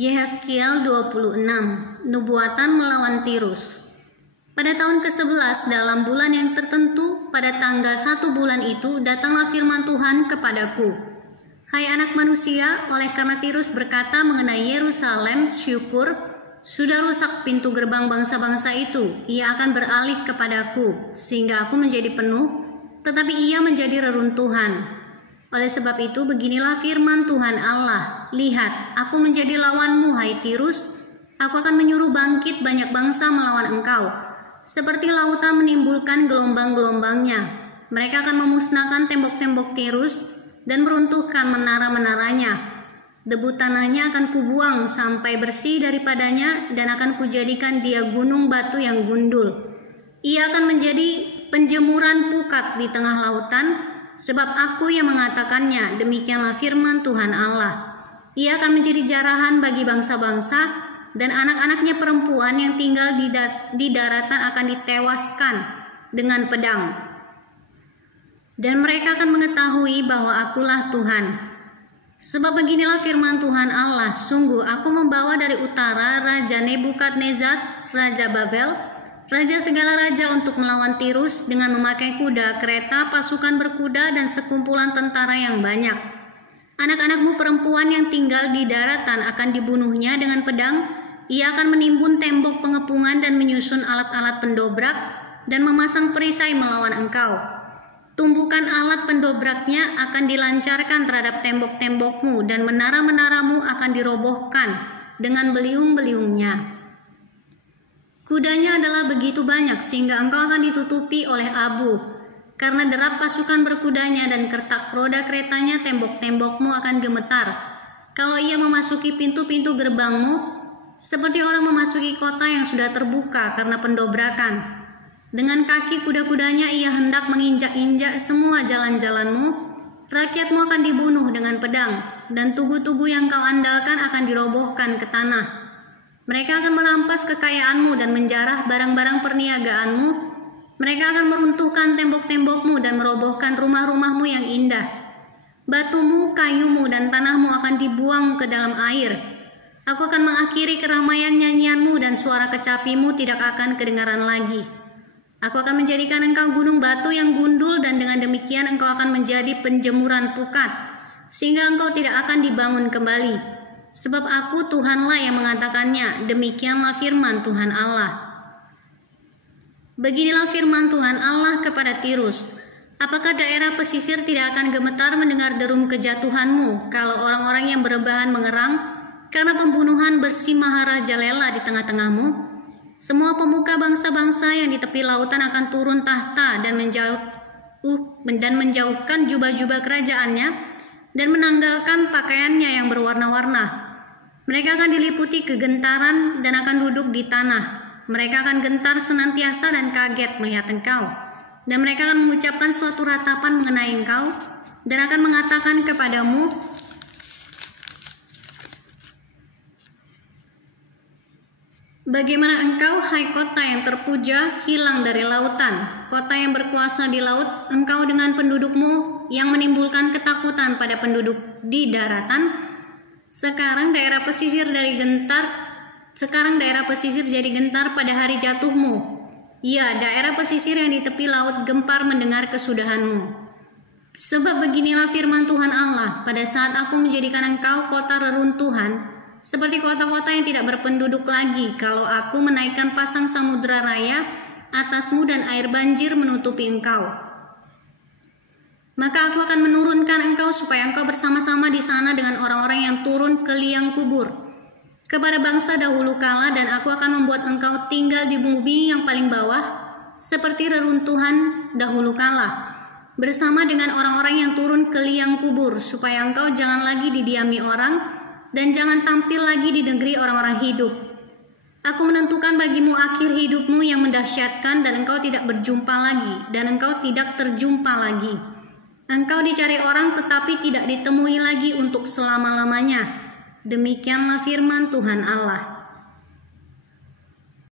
Yehezkiel 26, Nubuatan melawan Tirus. Pada tahun ke-11 dalam bulan yang tertentu, pada tanggal 1 bulan itu, datanglah firman Tuhan kepadaku. Hai anak manusia, oleh karena Tirus berkata mengenai Yerusalem, syukur, sudah rusak pintu gerbang bangsa-bangsa itu, ia akan beralih kepadaku, sehingga aku menjadi penuh, tetapi ia menjadi reruntuhan. Oleh sebab itu, beginilah firman Tuhan Allah, lihat, aku menjadi lawanmu, hai Tirus, aku akan menyuruh bangkit banyak bangsa melawan engkau, seperti lautan menimbulkan gelombang-gelombangnya. Mereka akan memusnahkan tembok-tembok Tirus dan meruntuhkan menara-menaranya. Debu tanahnya akan kubuang sampai bersih daripadanya, dan akan kujadikan dia gunung batu yang gundul. Ia akan menjadi penjemuran pukat di tengah lautan, sebab aku yang mengatakannya, demikianlah firman Tuhan Allah. Ia akan menjadi jarahan bagi bangsa-bangsa, dan anak-anaknya perempuan yang tinggal di daratan akan ditewaskan dengan pedang. Dan mereka akan mengetahui bahwa akulah Tuhan. Sebab beginilah firman Tuhan Allah, sungguh aku membawa dari utara Raja Nebukadnezar, Raja Babel, raja segala raja untuk melawan Tirus dengan memakai kuda, kereta, pasukan berkuda, dan sekumpulan tentara yang banyak. Anak-anakmu perempuan yang tinggal di daratan akan dibunuhnya dengan pedang. Ia akan menimbun tembok pengepungan dan menyusun alat-alat pendobrak dan memasang perisai melawan engkau. Tumbukan alat pendobraknya akan dilancarkan terhadap tembok-tembokmu, dan menara-menaramu akan dirobohkan dengan beliung-beliungnya. Kudanya adalah begitu banyak sehingga engkau akan ditutupi oleh abu. Karena derap pasukan berkudanya dan kertak roda keretanya, tembok-tembokmu akan gemetar. Kalau ia memasuki pintu-pintu gerbangmu, seperti orang memasuki kota yang sudah terbuka karena pendobrakan. Dengan kaki kuda-kudanya ia hendak menginjak-injak semua jalan-jalanmu. Rakyatmu akan dibunuh dengan pedang, dan tugu-tugu yang kau andalkan akan dirobohkan ke tanah. Mereka akan merampas kekayaanmu dan menjarah barang-barang perniagaanmu. Mereka akan meruntuhkan tembok-tembokmu dan merobohkan rumah-rumahmu yang indah. Batumu, kayumu, dan tanahmu akan dibuang ke dalam air. Aku akan mengakhiri keramaian nyanyianmu, dan suara kecapimu tidak akan kedengaran lagi. Aku akan menjadikan engkau gunung batu yang gundul, dan dengan demikian engkau akan menjadi penjemuran pukat, sehingga engkau tidak akan dibangun kembali. Sebab aku Tuhanlah yang mengatakannya, demikianlah firman Tuhan Allah. Beginilah firman Tuhan Allah kepada Tirus, apakah daerah pesisir tidak akan gemetar mendengar derum kejatuhanmu, kalau orang-orang yang berebahan mengerang, karena pembunuhan bersimaharajalela di tengah-tengahmu? Semua pemuka bangsa-bangsa yang di tepi lautan akan turun tahta dan menjauhkan jubah-jubah kerajaannya, dan menanggalkan pakaiannya yang berwarna-warna. Mereka akan diliputi kegentaran dan akan duduk di tanah. Mereka akan gentar senantiasa dan kaget melihat engkau. Dan mereka akan mengucapkan suatu ratapan mengenai engkau, dan akan mengatakan kepadamu, bagaimana engkau, hai kota yang terpuja, hilang dari lautan, kota yang berkuasa di laut, engkau dengan pendudukmu yang menimbulkan ketakutan pada penduduk di daratan. Sekarang daerah pesisir jadi gentar pada hari jatuhmu. Ya, daerah pesisir yang di tepi laut gempar mendengar kesudahanmu. Sebab beginilah firman Tuhan Allah, pada saat aku menjadikan engkau kota reruntuhan, seperti kota-kota yang tidak berpenduduk lagi, kalau aku menaikkan pasang samudera raya atasmu dan air banjir menutupi engkau. Maka aku akan menurunkan engkau supaya engkau bersama-sama di sana dengan orang-orang yang turun ke liang kubur, kepada bangsa dahulu kala, dan aku akan membuat engkau tinggal di bumi yang paling bawah, seperti reruntuhan dahulu kala, bersama dengan orang-orang yang turun ke liang kubur, supaya engkau jangan lagi didiami orang, dan jangan tampil lagi di negeri orang-orang hidup. Aku menentukan bagimu akhir hidupmu yang mendahsyatkan, dan engkau tidak berjumpa lagi, dan engkau tidak terjumpa lagi. Engkau dicari orang tetapi tidak ditemui lagi untuk selama-lamanya. Demikianlah firman Tuhan Allah.